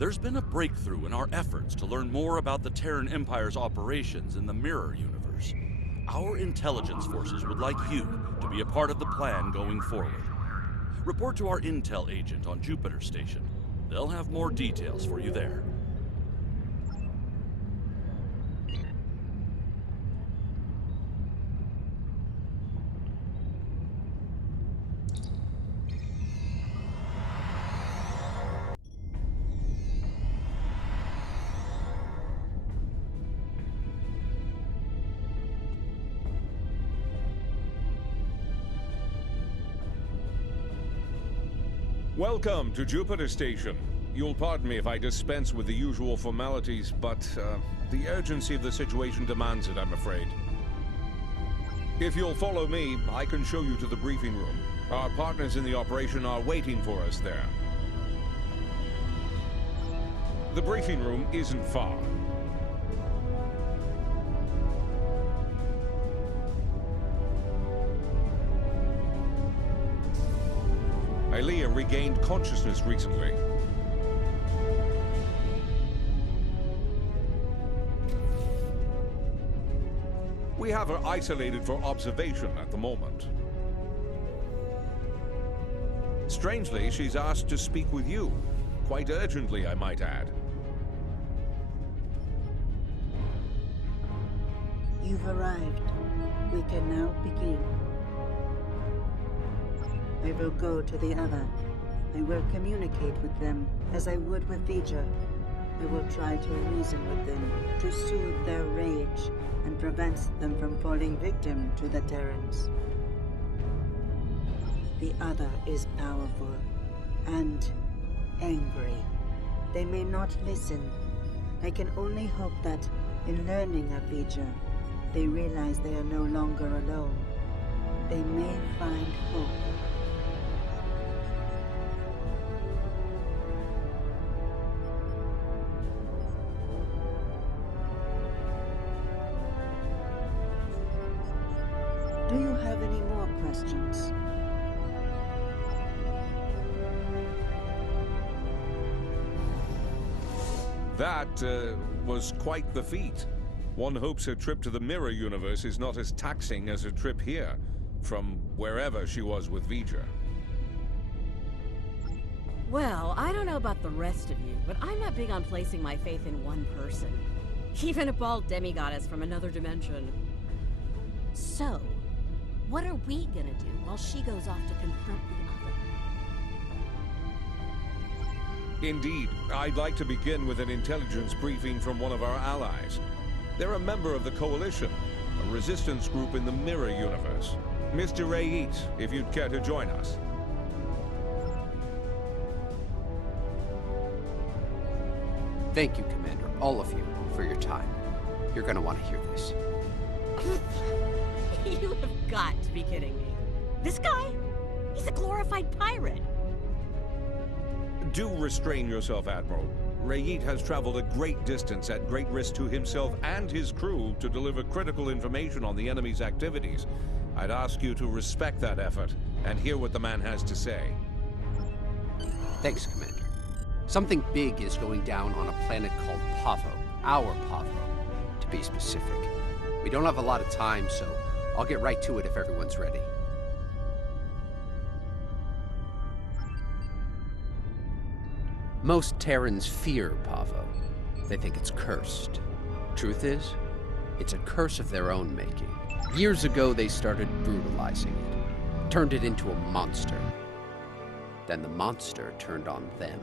There's been a breakthrough in our efforts to learn more about the Terran Empire's operations in the Mirror Universe. Our intelligence forces would like you to be a part of the plan going forward. Report to our intel agent on Jupiter Station. They'll have more details for you there. Welcome to Jupiter Station. You'll pardon me if I dispense with the usual formalities, but the urgency of the situation demands it, I'm afraid. If you'll follow me, I can show you to the briefing room. Our partners in the operation are waiting for us there. The briefing room isn't far. Aelia regained consciousness recently. We have her isolated for observation at the moment. Strangely, she's asked to speak with you. Quite urgently, I might add. You've arrived. We can now begin. I will go to the other. I will communicate with them as I would with Vija. I will try to reason with them, to soothe their rage, and prevent them from falling victim to the Terrans. The other is powerful and angry. They may not listen. I can only hope that, in learning of Vija, they realize they are no longer alone. They may find hope. Do you have any more questions? That was quite the feat. One hopes her trip to the Mirror Universe is not as taxing as her trip here, from wherever she was with Vija. Well, I don't know about the rest of you, but I'm not big on placing my faith in one person. Even a bald demigoddess from another dimension. So, what are we gonna do while she goes off to confront the other? Indeed, I'd like to begin with an intelligence briefing from one of our allies. They're a member of the Coalition, a resistance group in the Mirror Universe. Mr. Rayit, if you'd care to join us. Thank you, Commander, all of you, for your time. You're gonna want to hear this. You have got to be kidding me. This guy? He's a glorified pirate. Do restrain yourself, Admiral. Rayit has traveled a great distance at great risk to himself and his crew to deliver critical information on the enemy's activities. I'd ask you to respect that effort and hear what the man has to say. Thanks, Commander. Something big is going down on a planet called Pavo. Our Pavo, to be specific. We don't have a lot of time, so I'll get right to it if everyone's ready. Most Terrans fear Pavo. They think it's cursed. Truth is, it's a curse of their own making. Years ago, they started brutalizing it, turned it into a monster. Then the monster turned on them.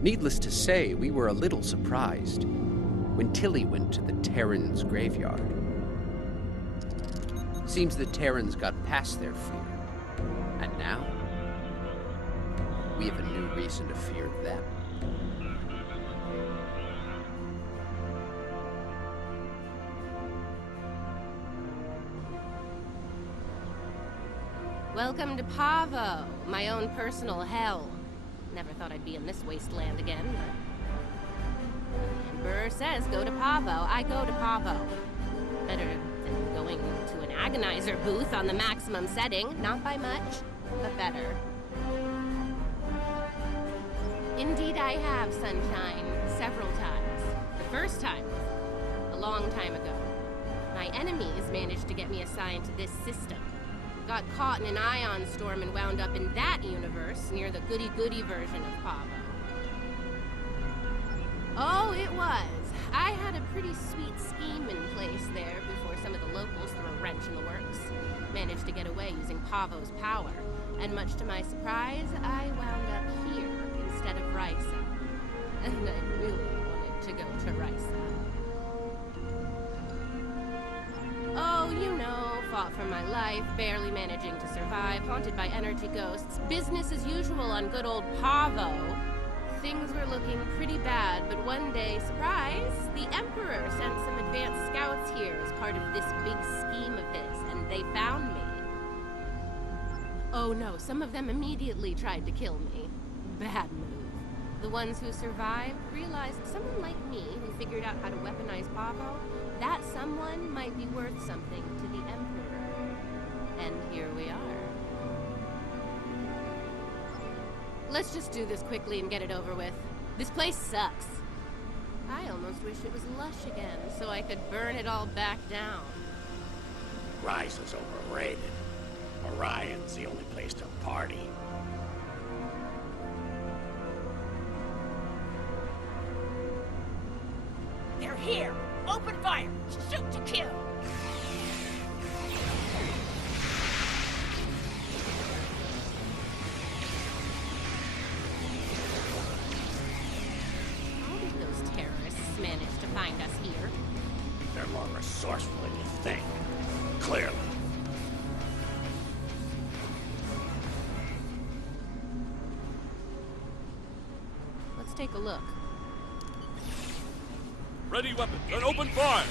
Needless to say, we were a little surprised when Tilly went to the Terrans' graveyard. Seems the Terrans got past their fear, and now we have a new reason to fear them. Welcome to Pavo, my own personal hell. Never thought I'd be in this wasteland again, but the Emperor says go to Pavo, I go to Pavo. Better than going to an agonizer booth on the maximum setting. Not by much, but better. Indeed I have, Sunshine. Several times. The first time, a long time ago. My enemies managed to get me assigned to this system. Got caught in an ion storm and wound up in that universe near the goody-goody version of Pavo. Oh, it was. I had a pretty sweet scheme in place there before some of the locals threw a wrench in the works. Managed to get away using Pavo's power. And much to my surprise, I wound up here instead of Risa. And I really wanted to go to Risa. Oh, you know, fought for my life, barely managing to survive, haunted by energy ghosts. Business as usual on good old Pavo. Things were looking pretty bad, but one day, surprise, the Emperor sent some advanced scouts here as part of this big scheme of his, and they found me. Oh no, some of them immediately tried to kill me. Bad move. The ones who survived realized someone like me who figured out how to weaponize Pavo, that someone might be worth something to the Emperor. And here we are. Let's just do this quickly and get it over with. This place sucks. I almost wish it was lush again, so I could burn it all back down. Risa's overrated. Orion's the only place to party. They're here! Open fire! Shoot to kill! How did those terrorists manage to find us here? They're more resourceful than you think. Clearly. Let's take a look. Ready weapons and open fire!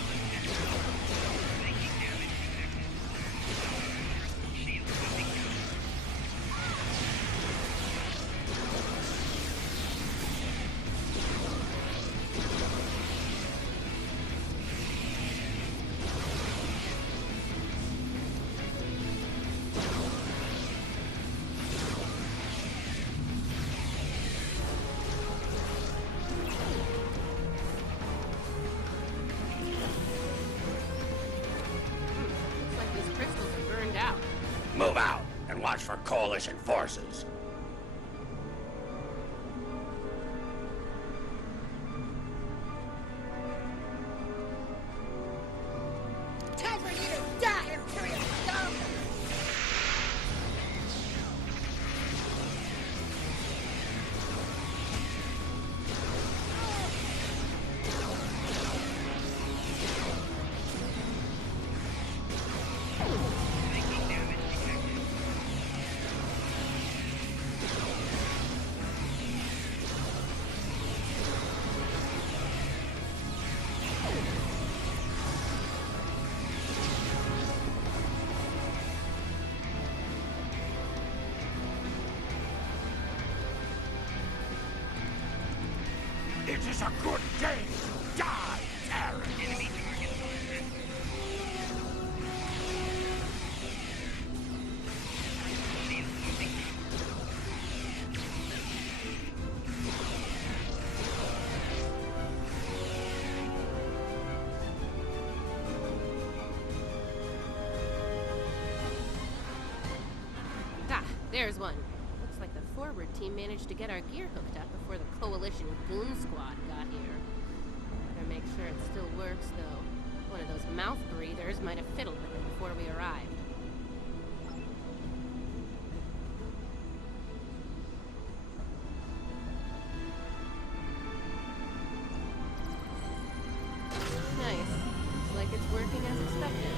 Looks like these crystals are burned out. Move out and watch for coalition forces. Time for you to die, Imperial scum! It is a good day to die, Terran. Ah, there's one. Looks like the forward team managed to get our gear hooked up before the Coalition Goon Squad got here. Better make sure it still works, though. One of those mouth breathers might have fiddled with it before we arrived. Nice. Looks like it's working as expected.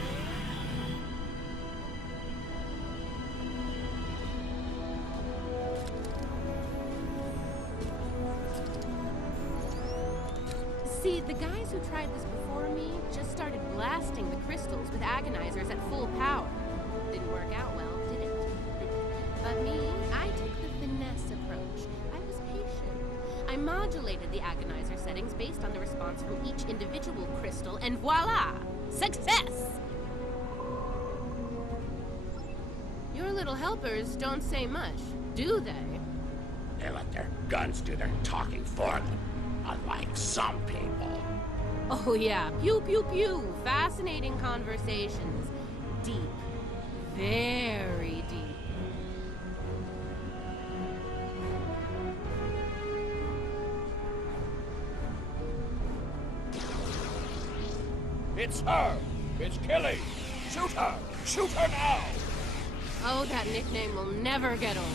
See, the guys who tried this before me just started blasting the crystals with agonizers at full power. Didn't work out well, did it? But me, I took the finesse approach. I was patient. I modulated the agonizer settings based on the response from each individual crystal, and voila! Success! Your little helpers don't say much, do they? They let their guns do their talking for them, unlike some people. Oh yeah, pew pew pew. Fascinating conversations. Deep. Very deep. It's her! It's Killy! Shoot her! Shoot her now! Oh, that nickname will never get old.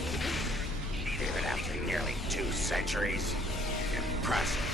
Even after nearly 2 centuries. Impressive.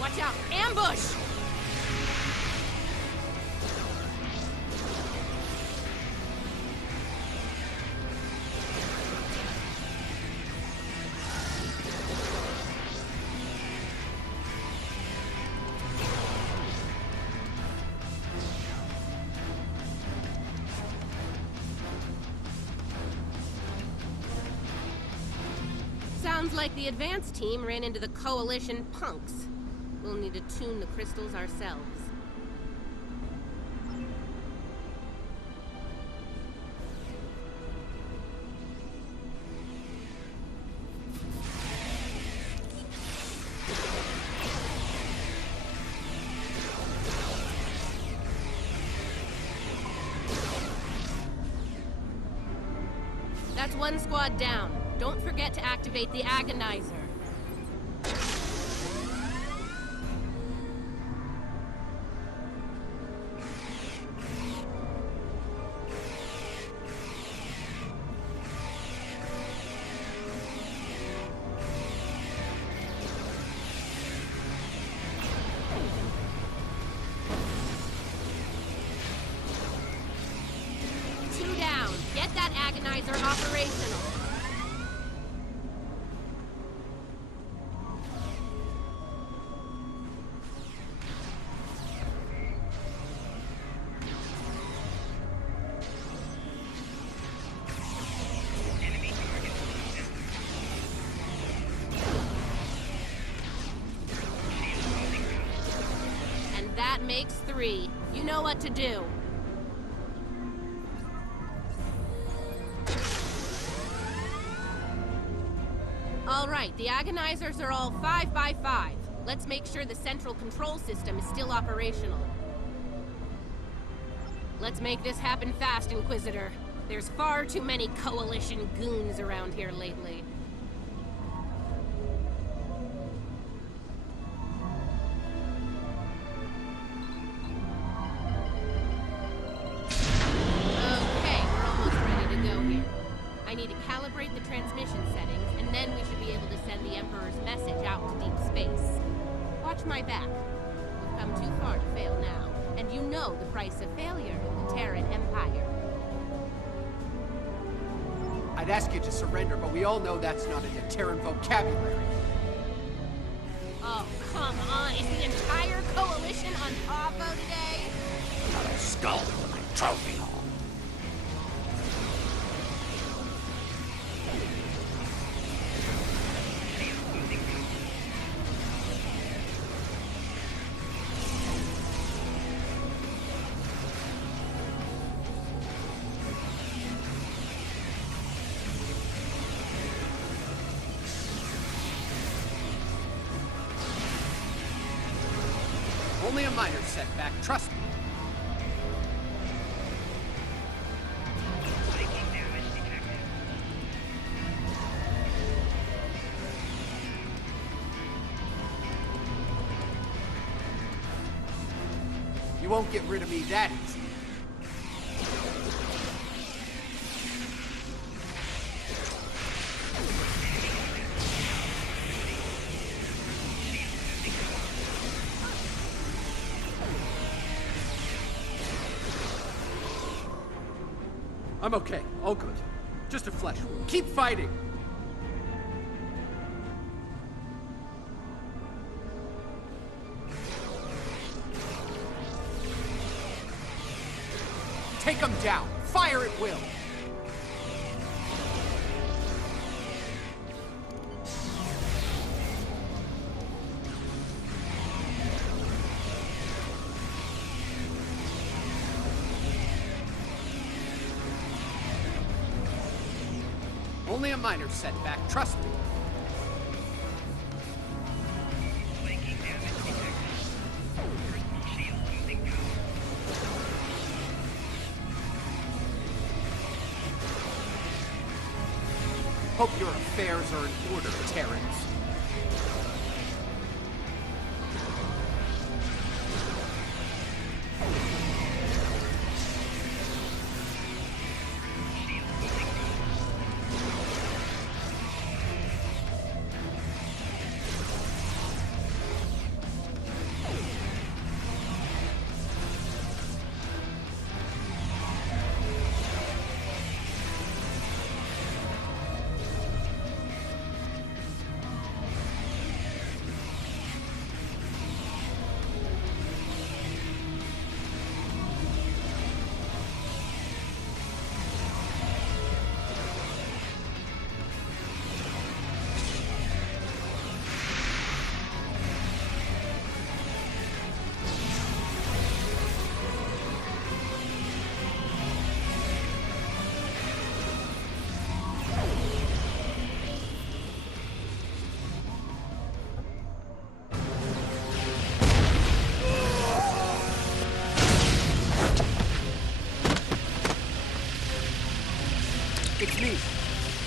Watch out! Ambush! Sounds like the advance team ran into the Coalition punks. We'll need to tune the crystals ourselves. That's one squad down. Don't forget to activate the Agonizer. Two down. Get that Agonizer operational. And that makes 3. You know what to do. All right, the Agonizers are all 5 by 5. Let's make sure the central control system is still operational. Let's make this happen fast, Inquisitor. There's far too many Coalition goons around here lately. Okay, we're almost ready to go here. I need to calibrate the transmission settings, and then we should be able to send the Emperor's message out to deep space. Watch my back. We've come too far to fail now, and you know the price of failure in the Terran Empire. I'd ask you to surrender, but we all know that's not in the Terran vocabulary. Oh, come on. Is the entire Coalition on Pavo today? Another skull for my trophy hall. Only a minor setback, trust me. won't get rid of me that easy. I'm okay. All good. Just a flesh wound. Keep fighting! Take him down! Fire at will! Only a minor setback, trust me. Hope your affairs are in order, Terrans. It's me.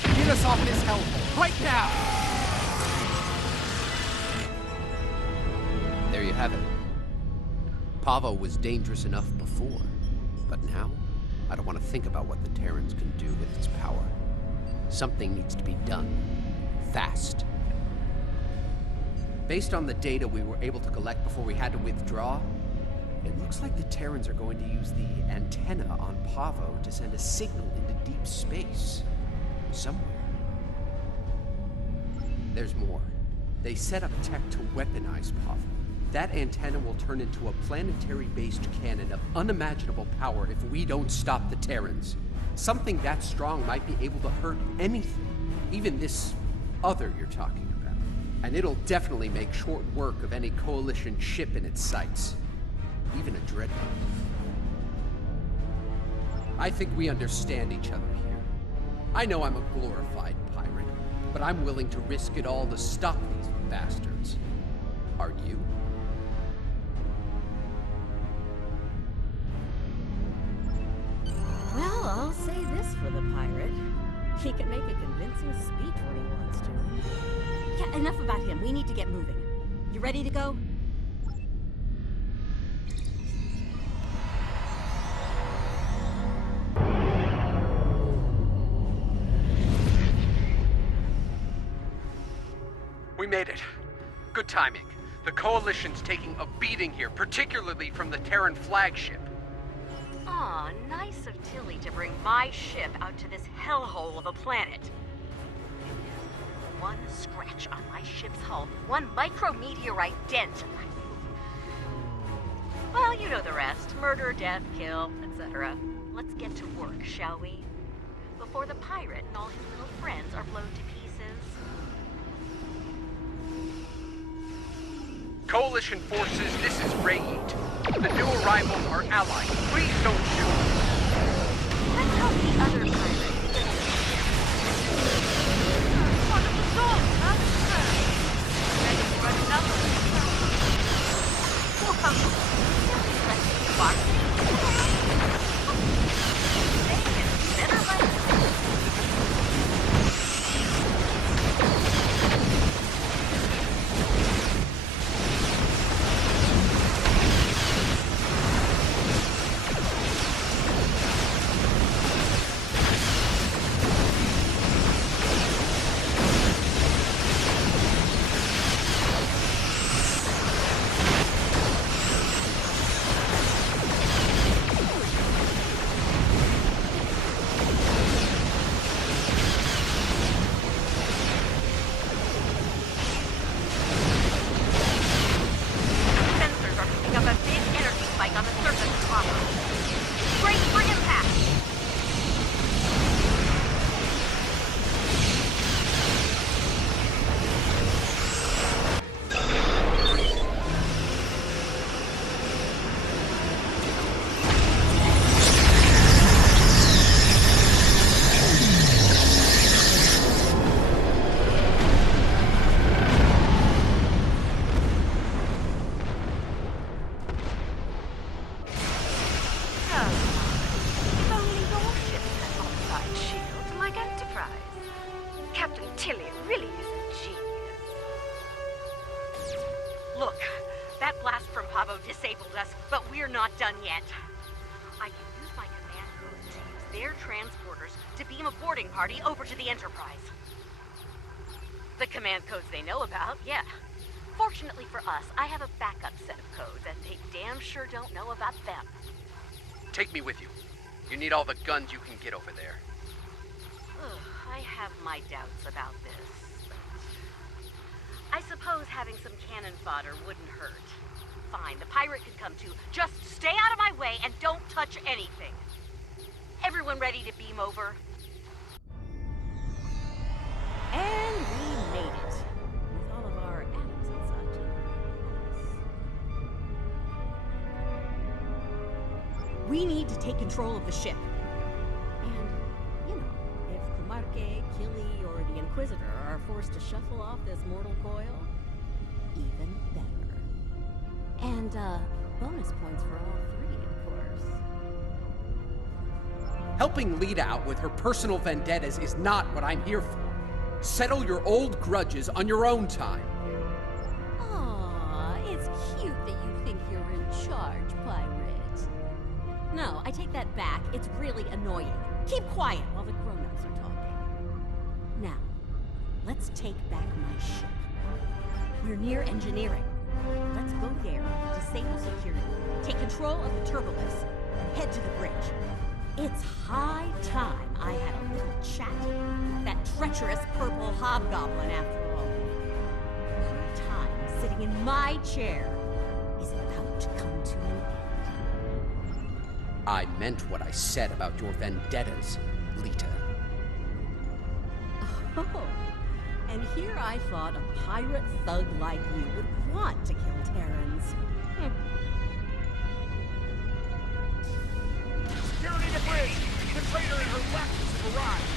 Get us off this hellhole, right now! There you have it. Pavo was dangerous enough before, but now, I don't want to think about what the Terrans can do with its power. Something needs to be done. Fast. Based on the data we were able to collect before we had to withdraw, it looks like the Terrans are going to use the antenna on Pavo to send a signal into deep space. Somewhere. There's more. They set up tech to weaponize Pavo. That antenna will turn into a planetary-based cannon of unimaginable power if we don't stop the Terrans. Something that strong might be able to hurt anything. Even this other you're talking about. And it'll definitely make short work of any Coalition ship in its sights. Even a dreadnought. I think we understand each other here. I know I'm a glorified pirate, but I'm willing to risk it all to stop these bastards. Are you? Well, I'll say this for the pirate. He can make a convincing speech when he wants to. Yeah, enough about him. We need to get moving. You ready to go? We made it. Good timing. The Coalition's taking a beating here, particularly from the Terran flagship. Aw, nice of Tilly to bring my ship out to this hellhole of a planet. One scratch on my ship's hull, one micrometeorite dent. Well, you know the rest. Murder, death, kill, etc. Let's get to work, shall we? Before the pirate and all his little friends are blown to pieces. Coalition forces, this is Raid. The new arrivals are allies. Please don't shoot. Let's help the other pirates. One of the souls, huh? Ready to run another one? Let's see, Boxy. Better run. up a big energy spike on the surface of Pavo. Brace for impact! disabled us, but we're not done yet. I can use my command codes to use their transporters to beam a boarding party over to the Enterprise. The command codes they know about, yeah. Fortunately for us, I have a backup set of codes, and they damn sure don't know about them. Take me with you. You need all the guns you can get over there. Ugh, I have my doubts about this. I suppose having some cannon fodder wouldn't hurt. Fine, the pirate can come too. Just stay out of my way and don't touch anything. Everyone ready to beam over? And we made it. With all of our atoms and such. We need to take control of the ship. And, you know, if Kumarke, Kili, or the Inquisitor are forced to shuffle off this mortal coil, even better. And, bonus points for all three, of course. Helping Lita out with her personal vendettas is not what I'm here for. Settle your old grudges on your own time. Aw, it's cute that you think you're in charge, pirate. No, I take that back. It's really annoying. Keep quiet while the grown-ups are talking. Now, let's take back my ship. We're near engineering. Let's go there, disable security, take control of the turbolifts, and head to the bridge. It's high time I had a little chat with that treacherous purple hobgoblin after all. Her time sitting in my chair is about to come to an end. I meant what I said about your vendettas, Lita. Oh, and here I thought a pirate thug like you would want to kill Terrans. Security to bridge! The traitor and her Lexus have arrived!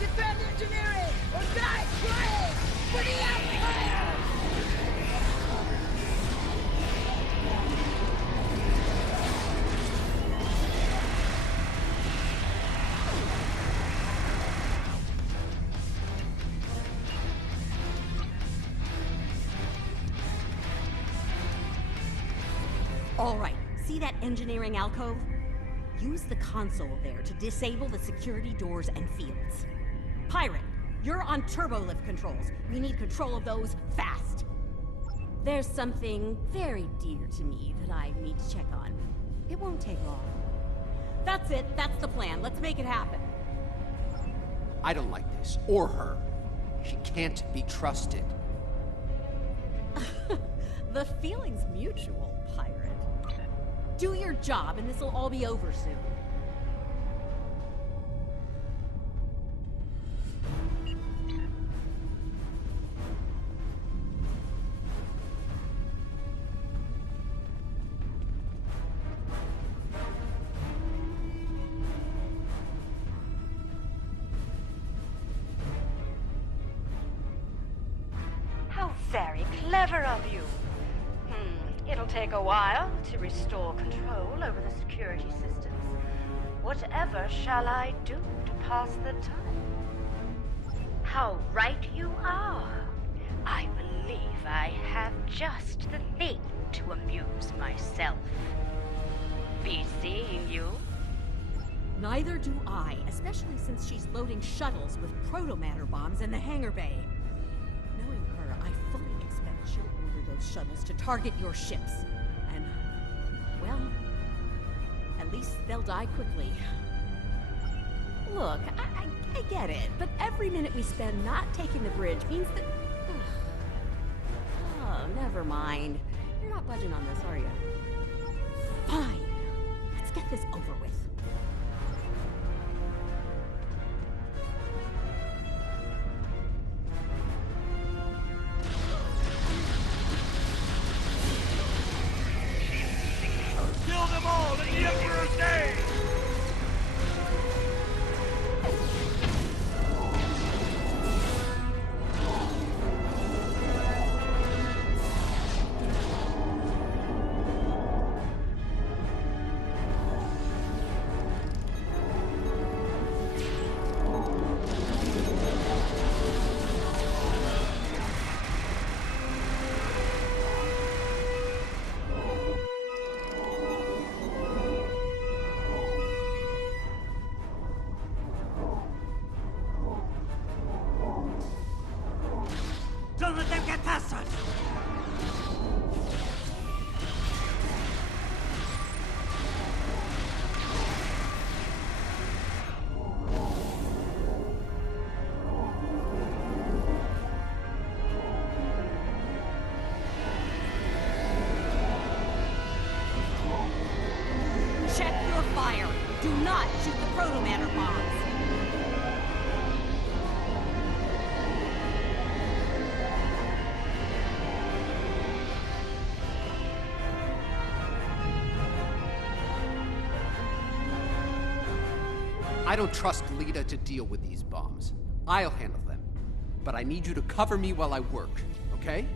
Defend engineering or die trying for the Empire! All right, see that engineering alcove? Use the console there to disable the security doors and fields. Pirate, you're on turbolift controls. We need control of those fast. There's something very dear to me that I need to check on. It won't take long. That's it. That's the plan. Let's make it happen. I don't like this, or her. She can't be trusted. The feeling's mutual, pirate. Do your job, and this'll all be over soon. How very clever of you. It'll take a while to restore control over the security systems. Whatever shall I do to pass the time? How right you are. I believe I have just the thing to amuse myself. be seeing you. Neither do I, especially since she's loading shuttles with protomatter bombs in the hangar bay. Knowing her, I fully expect she'll order those shuttles to target your ships. And, well, at least they'll die quickly. Look, I get it, but every minute we spend not taking the bridge means that... Oh, never mind. You're not budging on this, are you? Fine. Let's get this over with. Kill them all in the Emperor's name! Don't let them get past us! Check your fire. Do not shoot the protomatter bombs. I don't trust Lita to deal with these bombs. I'll handle them. But I need you to cover me while I work, okay?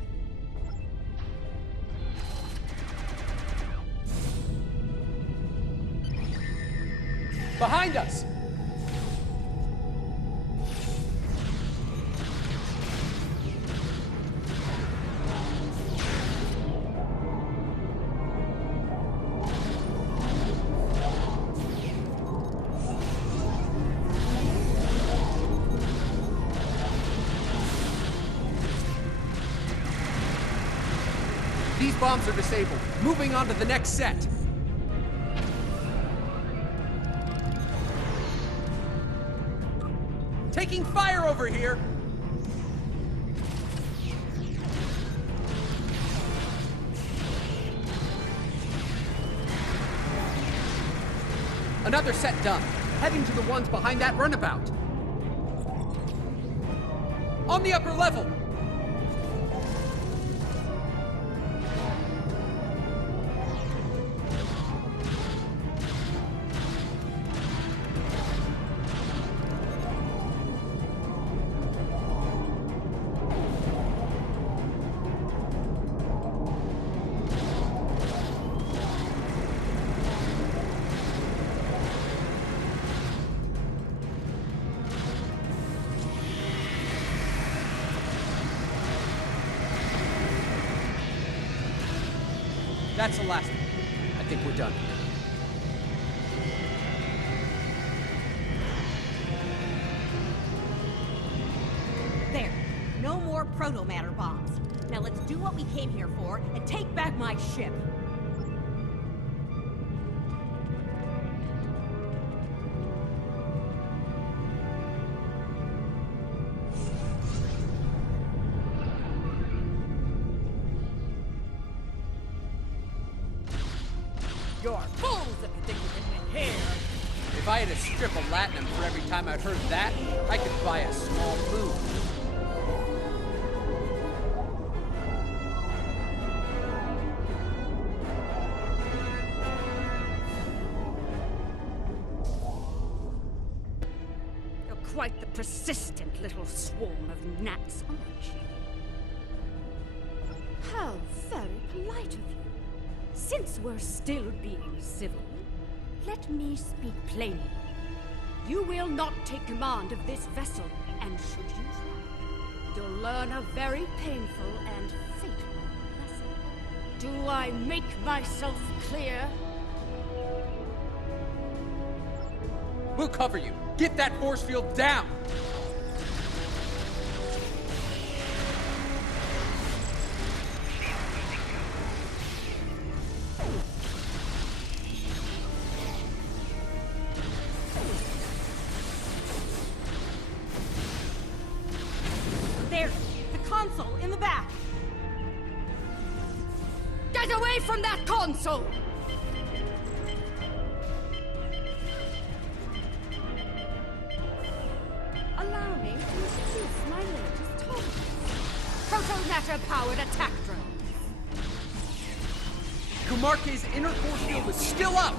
Behind us! These bombs are disabled. Moving on to the next set. Taking fire over here! Another set done. Heading to the ones behind that runabout. On the upper level! That's the last one. I think we're done. There. No more protomatter bombs. Now let's do what we came here for and take back my ship. You're fools if you think you can win here. If I had a strip of latinum for every time I'd heard that, I could buy a small moon. You're quite the persistent little swarm of gnats, aren't you? How very polite of you. Since we're still being civil, let me speak plainly. You will not take command of this vessel, and should you try, you'll learn a very painful and fatal lesson. Do I make myself clear? We'll cover you. Get that force field down! There! The console in the back! Get away from that console! Allow me to introduce my latest toy. Proto-matter-powered attack drones. Kumarke's inner force field is still up!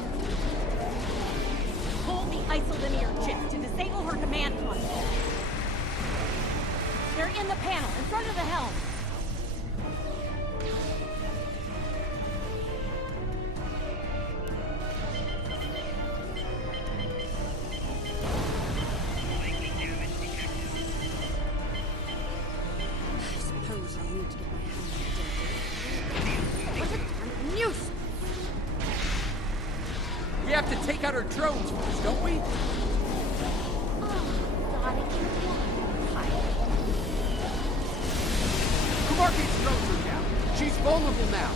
Hold the isolinear chip to disable her command console. They're in the panel, in front of the helm. I suppose I'll need to get my hands dirty. What a damn nuisance! We have to take out her drones first, don't we? Kumarke's drones are down. She's vulnerable now.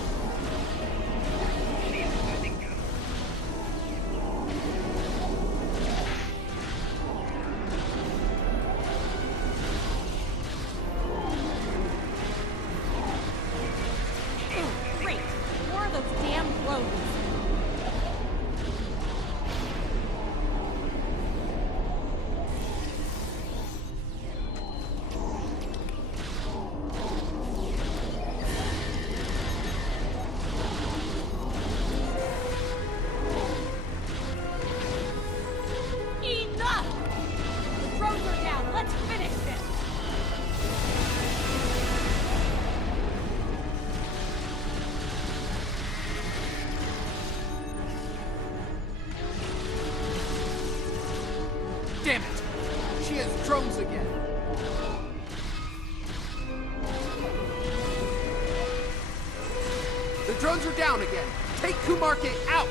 Great! More of those damn drones! Enough! The drones are down. Let's finish this. Damn it! She has drones again. The drones are down again. Take Kumarke out!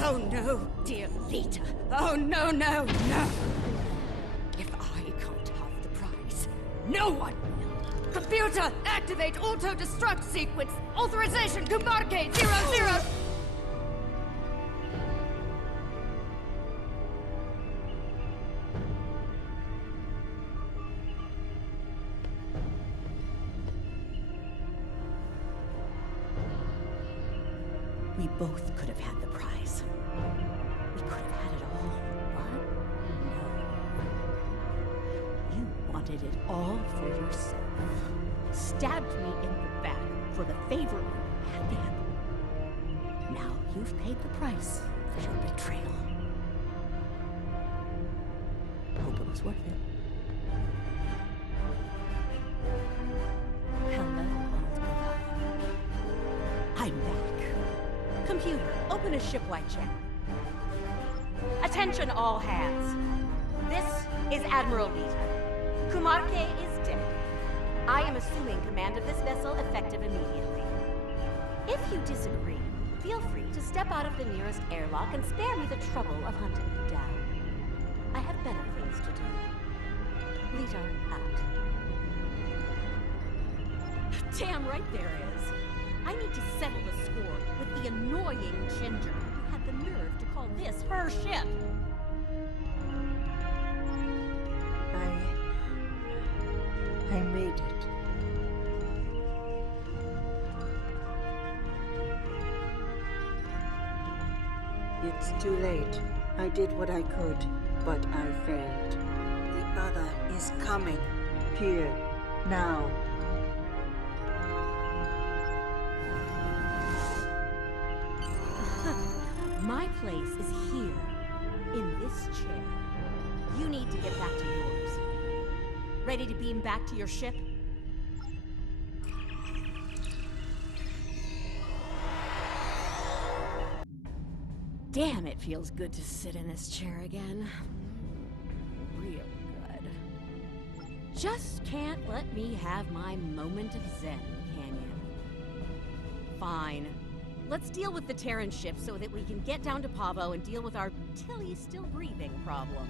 Oh no, dear Lita. Oh no, no, no! If I can't have the prize, no one will. Computer, activate auto-destruct sequence. Authorization, Kumarke 00. We both could have had the prize. We could have had it all, but no. You wanted it all for yourself. Stabbed me in the back for the favor you had then. Now you've paid the price for your betrayal. Hope it was worth it. Hello, old girl. I'm back. Computer, open a shipwide channel. Attention all hands. This is Admiral Lita. Kumarke is dead. I am assuming command of this vessel effective immediately. If you disagree, feel free to step out of the nearest airlock and spare me the trouble of hunting you down. I have better things to do. Lita out. Damn right there is. I need to settle the score with the annoying ginger who had the nerve to call this her ship. I made it. It's too late. I did what I could, but I failed. The other is coming. Here. Now. My place is here, in this chair. You need to get back to yours. Ready to beam back to your ship? Damn, it feels good to sit in this chair again. Real just can't let me have my moment of zen, can you? Fine. Let's deal with the Terran ship so that we can get down to Pavo and deal with our till he's still breathing problem.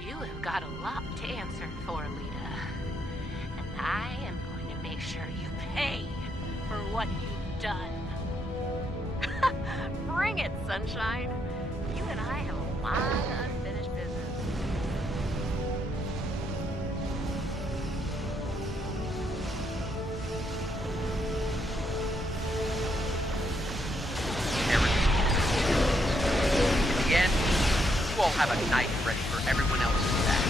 You have got a lot to answer for, Lita. And I am going to make sure you pay for what you've done. Bring it, sunshine. You and I have a lot of unfinished business. In the end, you all have a knife ready for everyone else's back.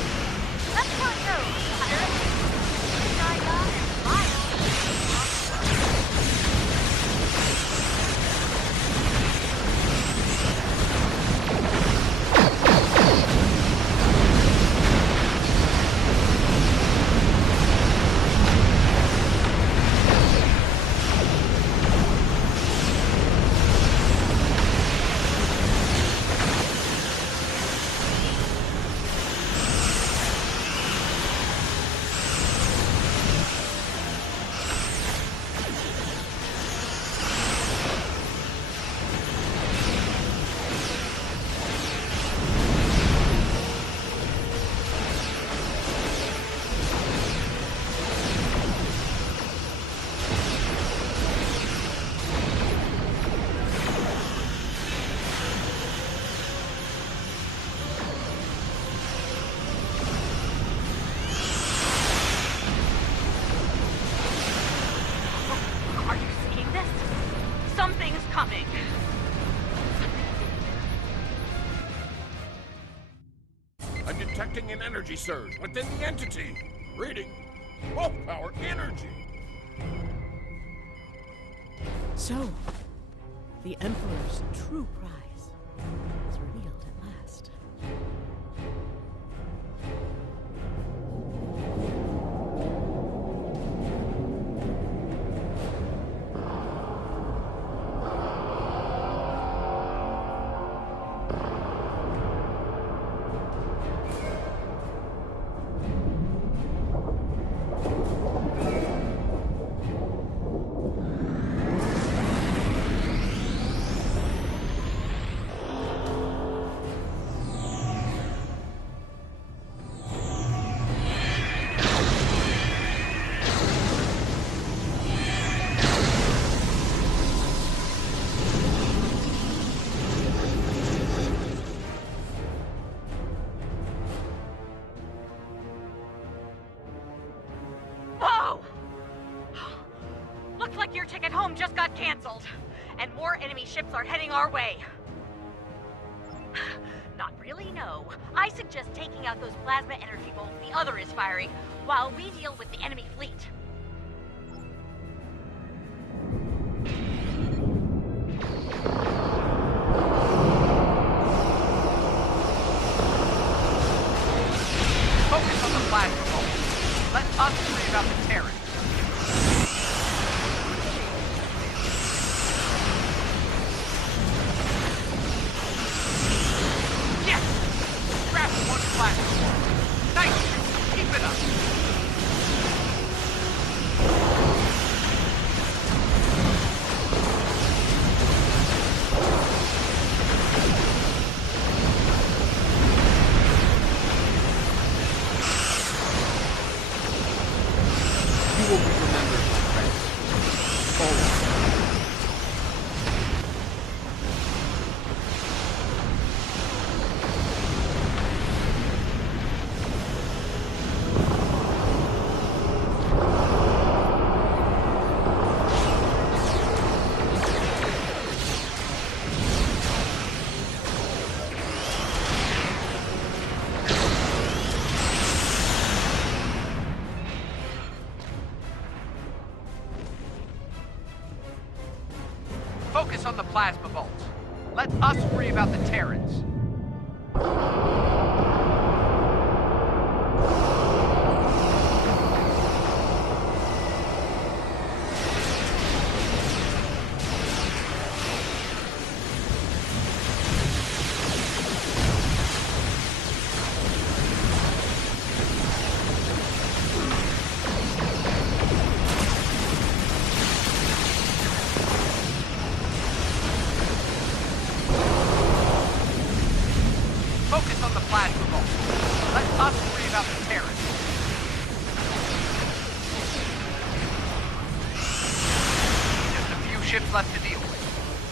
That's how it goes, pirate. This guy got it. Miles. Are you seeing this? Something's coming. I'm detecting an energy surge within the entity. Reading. Wolf power energy. So, the Emperor's true prize is revealed at last. Whoa! Looks like your ticket home just got canceled. And more enemy ships are heading our way. Not really, no. I suggest taking out those plasma energy bolts the other is firing while we deal with the enemy fleet. Focus on the plasma bolt. Let us worry about the Terran. Yes! Grab one plasma bolt. Nice! Keep it up! You will be remembered, my friends. Always. Focus on the plasma bolts. Let us worry about the Terrans.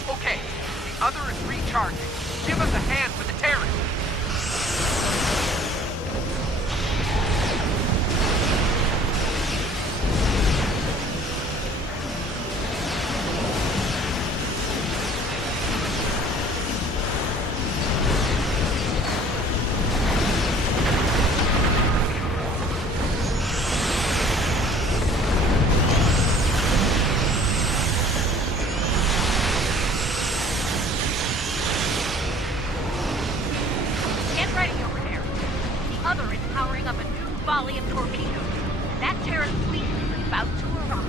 Okay, the other is recharging. Give us a hand with the Terran. Get ready over there. The other is powering up a new volley of torpedoes. And that Terran fleet is about to arrive.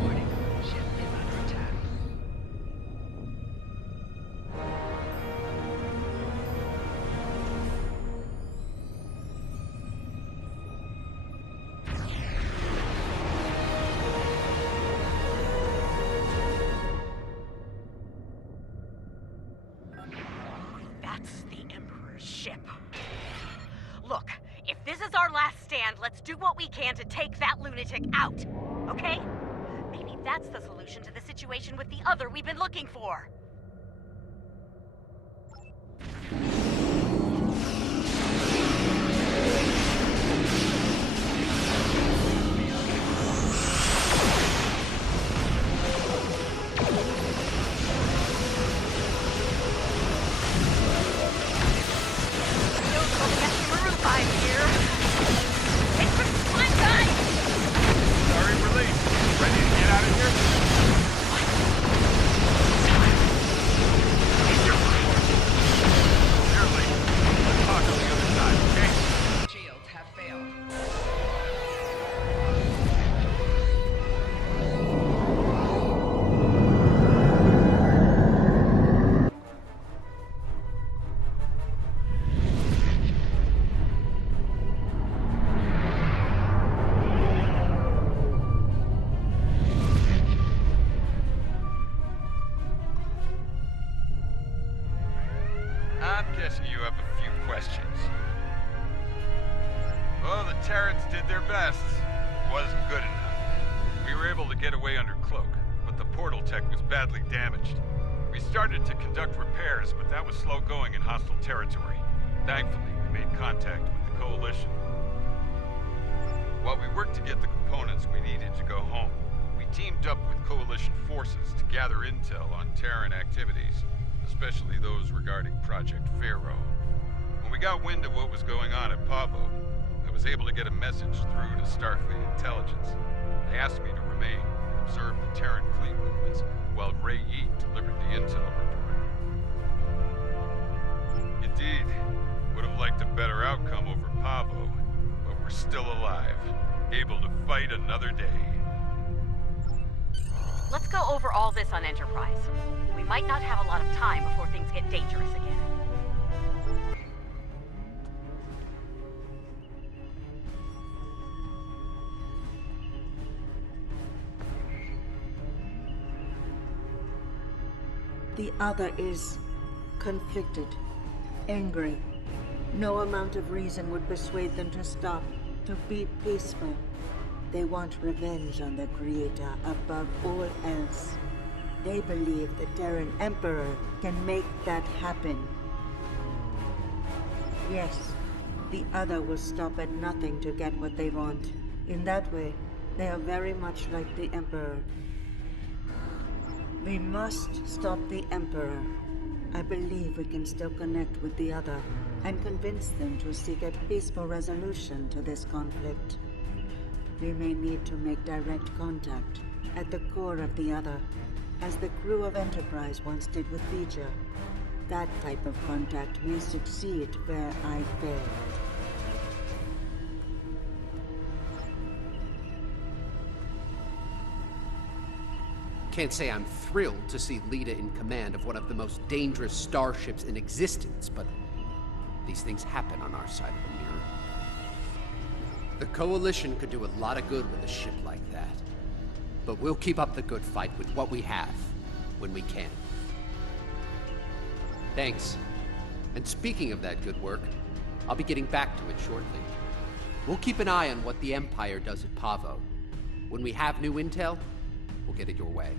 Warning, ship is under attack. That's the Emperor's ship. Look, if this is our last stand, let's do what we can to take that lunatic out, okay? Maybe that's the solution to the situation with the other we've been looking for. Feels like a screw vibe here. It's for fun, guys! Sorry, we're late. Ready to get out of here? Need your report. You're late. Let's talk on the other side, okay? Shields have failed. I'm guessing you have a few questions. Well, the Terrans did their best. Wasn't good enough. We were able to get away under cloak, but the portal tech was badly damaged. We started to conduct repairs, but that was slow going in hostile territory. Thankfully, we made contact with the Coalition. While we worked to get the components we needed to go home, we teamed up with Coalition forces to gather intel on Terran activities, especially those regarding Project Pharaoh. When we got wind of what was going on at Pavo, I was able to get a message through to Starfleet intelligence. They asked me to remain and observe the Terran fleet movements while Ray Yi delivered the intel report. Indeed, would have liked a better outcome over Pavo, but we're still alive, able to fight another day. Let's go over all this on Enterprise. We might not have a lot of time before things get dangerous again. The other is conflicted, angry. No amount of reason would persuade them to stop, to be peaceful. They want revenge on their creator above all else. They believe the Terran Emperor can make that happen. Yes, the other will stop at nothing to get what they want. In that way, they are very much like the Emperor. We must stop the Emperor. I believe we can still connect with the other and convince them to seek a peaceful resolution to this conflict. We may need to make direct contact at the core of the other, as the crew of Enterprise once did with Vija. That type of contact may succeed where I failed. Can't say I'm thrilled to see Lita in command of one of the most dangerous starships in existence, but these things happen on our side of the mirror. The Coalition could do a lot of good with a ship like that. But we'll keep up the good fight with what we have, when we can. Thanks. And speaking of that good work, I'll be getting back to it shortly. We'll keep an eye on what the Empire does at Pavo. When we have new intel, we'll get it your way.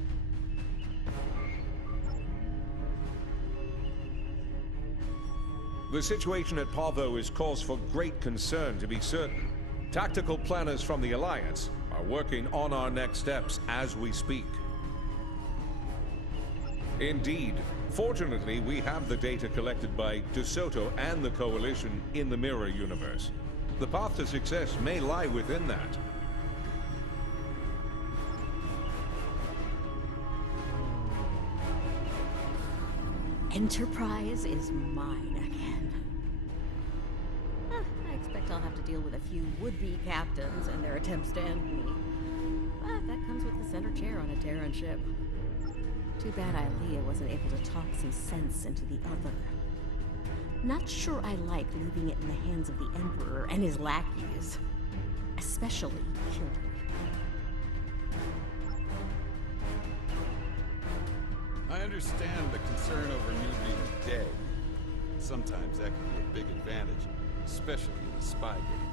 The situation at Pavo is cause for great concern, to be certain. Tactical planners from the Alliance are working on our next steps as we speak. Indeed. Fortunately, we have the data collected by DeSoto and the Coalition in the Mirror Universe. The path to success may lie within that. Enterprise is mine again. I expect I'll have to deal with a few would-be captains and their attempts to end me. But that comes with the center chair on a Terran ship. Too bad Ilea wasn't able to talk some sense into the other. Not sure I like leaving it in the hands of the Emperor and his lackeys. Especially Killer. I understand the concern over me being dead. Sometimes that can be a big advantage, especially in a spy game.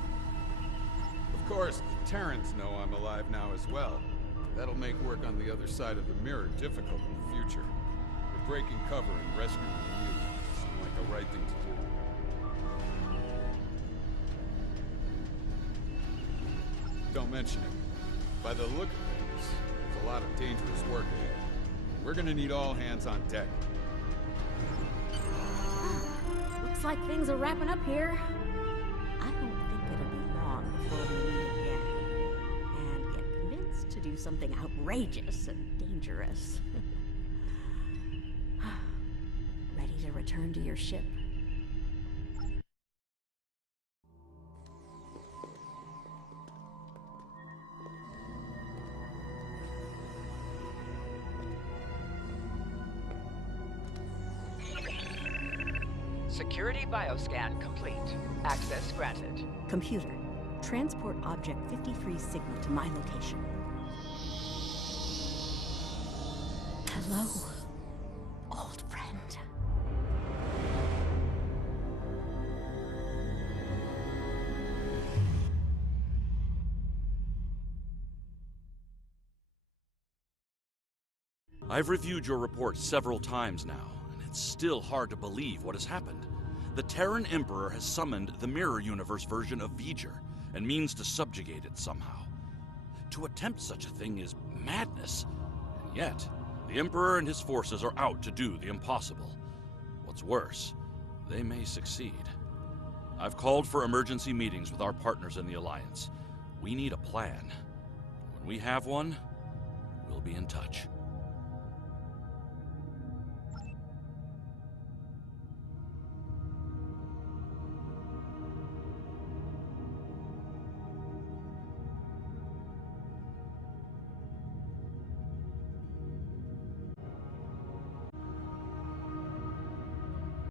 Of course, the Terrans know I'm alive now as well. That'll make work on the other side of the mirror difficult in the future. But breaking cover and rescuing you seem like the right thing to do. Don't mention it. By the look of things, there's a lot of dangerous work ahead. We're gonna need all hands on deck. Looks like things are wrapping up here. I don't think it'll be long before we meet again. And get convinced to do something outrageous and dangerous. Ready to return to your ship? Security bioscan complete. Access granted. Computer, transport object 53 Sigma to my location. Hello, old friend. I've reviewed your report several times now, and it's still hard to believe what has happened. The Terran Emperor has summoned the Mirror Universe version of V'ger, and means to subjugate it somehow. To attempt such a thing is madness, and yet, the Emperor and his forces are out to do the impossible. What's worse, they may succeed. I've called for emergency meetings with our partners in the Alliance. We need a plan. When we have one, we'll be in touch.